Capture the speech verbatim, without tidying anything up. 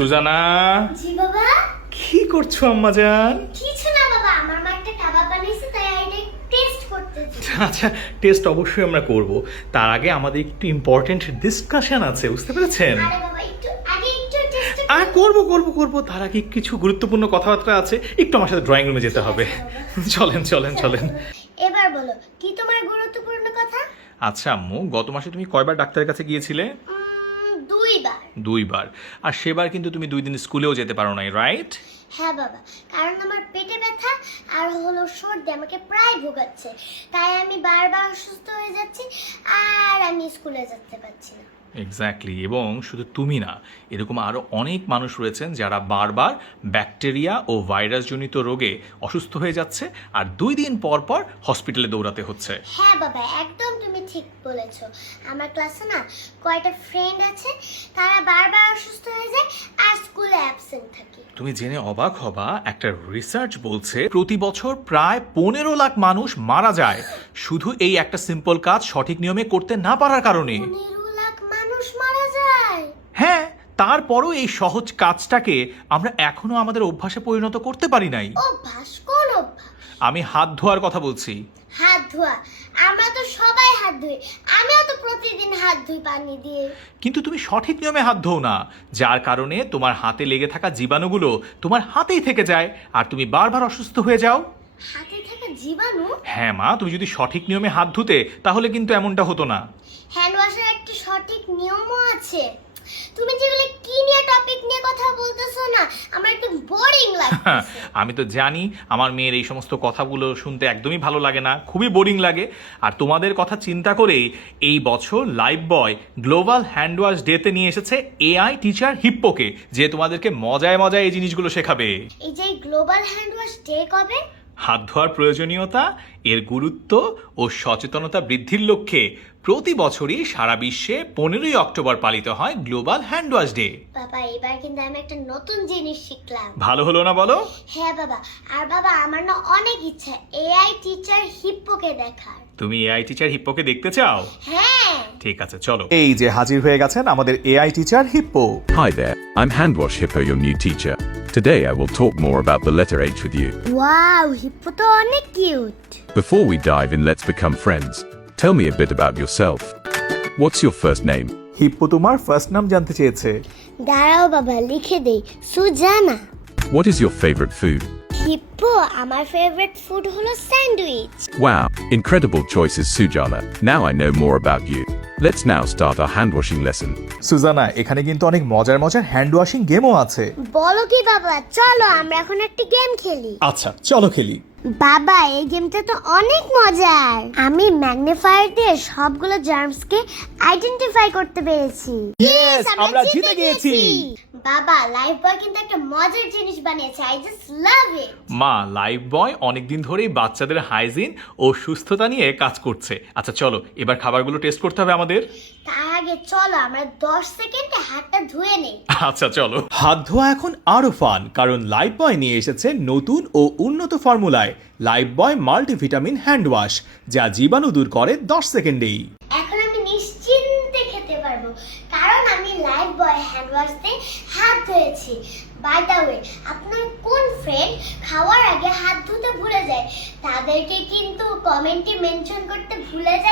সুজানা। জি বাবা। কি করছো আম্মা জান? কিছু না বাবা, আমার মা একটা কাবাব বানাইছে তাই এটা টেস্ট করতেছি। আচ্ছা, টেস্ট অবশ্যই আমরা করব। তার আগে আমাদের একটু ইম্পর্টেন্ট ডিসকাশন আছে, বুঝতে পেরেছেন? আরে বাবা একটু আগে একটু টেস্ট আর করব করব করব তার আগে কিছু গুরুত্বপূর্ণ কথাবার্তা আছে, একটু আমার সাথে ড্রয়িং রুমে যেতে হবে। চলেন চলেন চলেন। এবার বলো কি তোমার গুরুত্বপূর্ণ কথা? আচ্ছা আম্মু, গত মাসে তুমি কয়বার ডাক্তারের কাছে গিয়েছিলে? উম, দুইবার। দুইবার। আর সেবার কিন্তু তুমি দুই দিন স্কুলেও যেতে পারো নাই, রাইট? হ্যাঁ বাবা, কারণ আমার পেটে ব্যথা আর হলো সর্দি আমাকে প্রায় ভোগাচ্ছে, তাই আমি বারবার অসুস্থ হয়ে যাচ্ছি আর আমি স্কুলে যেতে পারছি না। এক্স্যাক্টলি। এবং শুধু তুমি না, এরকম আরও অনেক মানুষ রয়েছেন যারা বারবার ব্যাকটেরিয়া ও ভাইরাসজনিত রোগে অসুস্থ হয়ে যাচ্ছে আর দুই দিন পর পর হসপিটালে দৌড়াতে হচ্ছে। হ্যাঁ বাবা, একদম তুমি ঠিক বলেছো। আমার ক্লাসে না কয়টা ফ্রেন্ড আছে, তারা বারবার অসুস্থ হয়ে যায় আর স্কুলে অ্যাবসেন্ট থাকে। তুমি জেনে অবাক হবা, একটা রিসার্চ বলছে প্রতি বছর প্রায় পনেরো লাখ মানুষ মারা যায় শুধু এই একটা সিম্পল কাজ সঠিক নিয়মে করতে না পারার কারণে। পনেরো লাখ মানুষ মারা যায়? হ্যাঁ, তারপরও এই সহজ কাজটাকে আমরা এখনো আমাদের অভ্যাসে পরিণত করতে পারি নাই। অভ্যাস? কোন অভ্যাস? আমি হাত ধোয়ার কথা বলছি। হাত ধোয়া? আমরা তো সবাই হাত ধুই, আমিও তো প্রতিদিন হাত ধুই পানি দিয়ে। কিন্তু তুমি সঠিক নিয়মে হাত ধোও না, যার কারণে তোমার হাতে লেগে থাকা জীবাণুগুলো তোমার হাতেই থেকে যায় আর তুমি বারবার অসুস্থ হয়ে যাও। হাতে থাকা জীবাণু? হ্যাঁ মা, তুমি যদি সঠিক নিয়মে হাত ধুতে তাহলে কিন্তু এমনটা হতো না। হ্যান্ড ওয়াশের একটা সঠিক নিয়মও আছে। তুমি যেগুলো কি নিয়ে টপিক নিয়ে কথা বলতেছো না, আমার একটু বোরিং লাগছে। আমি তো জানি আমার মেয়ের এই সমস্ত কথাগুলো শুনতে একদমই ভালো লাগে না, খুবই বোরিং লাগে। আর তোমাদের কথা চিন্তা করেই এই বছর Lifebuoy global hand wash ডেতে নিয়ে এসেছে এআই টিচার হিপ্পোকে, যে তোমাদেরকে মজায় মজায় এই জিনিসগুলো শেখাবে। এই যে গ্লোবাল হ্যান্ড ওয়াশ ডে কবে? হাত ধোয়ার প্রয়োজনীয়তা, এর গুরুত্ব ও সচেতনতা বৃদ্ধির লক্ষ্যে প্রতি বছরই সারা বিশ্বে পনেরোই অক্টোবর পালিত হয় গ্লোবাল হ্যান্ড ওয়াশ ডে। বাবা এবার কিন্তু আমি একটা নতুন জিনিস শিখলাম। ভালো হলো না বলো? হ্যাঁ বাবা, আর বাবা আমার না অনেক ইচ্ছা এআই টিচার হিপ্পোকে দেখার। তুমি এআই টিচার হিপ্পোকে দেখতে চাও? হ্যাঁ। ঠিক আছে, চলো। এই যে হাজির হয়ে গেছেন আমাদের AI teacher Hippo. Hi there, I'm Handwash Hippo, your new teacher. Today I will talk more about the letter H with you. Wow, Hippo তো অনেক cute. Before we dive in, let's become friends. Tell me a bit about yourself. What's your first name? Hippo তোমার first নাম জানতে চেয়েছে। দাঁড়াও বাবা লিখে দেই, Sujana. What is your favorite food? Hippo আমার ফেভারিট ফুড হলো sandwich. Wow, incredible choices, Sujana. Now I know more about you. Let's now start our hand washing lesson. Sujana, এখানে কিন্তু অনেক মজার মজার হ্যান্ড ওয়াশিং গেমও আছে। বলো কি বাবা, চলো আমরা এখন একটা গেম খেলি। আচ্ছা চলো খেলি। বাবা এই গেমটা তো অনেক মজার। আমি ম্যাগনিফায়ার দিয়ে সবগুলো জার্মসকে আইডেন্টিফাই করতে পেরেছি। Yes, আমরা জিতে গিয়েছি। বাবা লাইফ বয় কিন্তু একটা মজার জিনিস বানিয়েছে, আই জাস্ট লাভ ইট। মা, লাইফ বয় অনেকদিন ধরেই বাচ্চাদের হাইজিন ও সুস্থতা নিয়ে কাজ করছে। আচ্ছা চলো, এবার খাবারগুলো টেস্ট করতে হবে আমাদের। তার আগে চলো আমরা দশ সেকেন্ডে হাতটা ধুয়ে নেই। আচ্ছা চলো। হাত ধোয়া এখন আরো ফান, কারণ লাইফ বয় নিয়ে এসেছে নতুন ও উন্নত ফর্মুলায় Lifebuoy multivitamin hand wash, যা জীবাণু দূর করে দশ সেকেন্ডেই। এখন আমি নিশ্চিন্তে খেতে পারবো, কারণ আমি লাইফ বয় হ্যান্ড ওয়াশ দিয়ে হাত ধুয়েছি। বাই দ্য ওয়ে, আপনার কোন ফ্রেন্ড খাওয়ার আগে হাত ধুতে ভুলে যায়, তাদেরকে কিন্তু কমেন্টে মেনশন করতে ভুলে যায়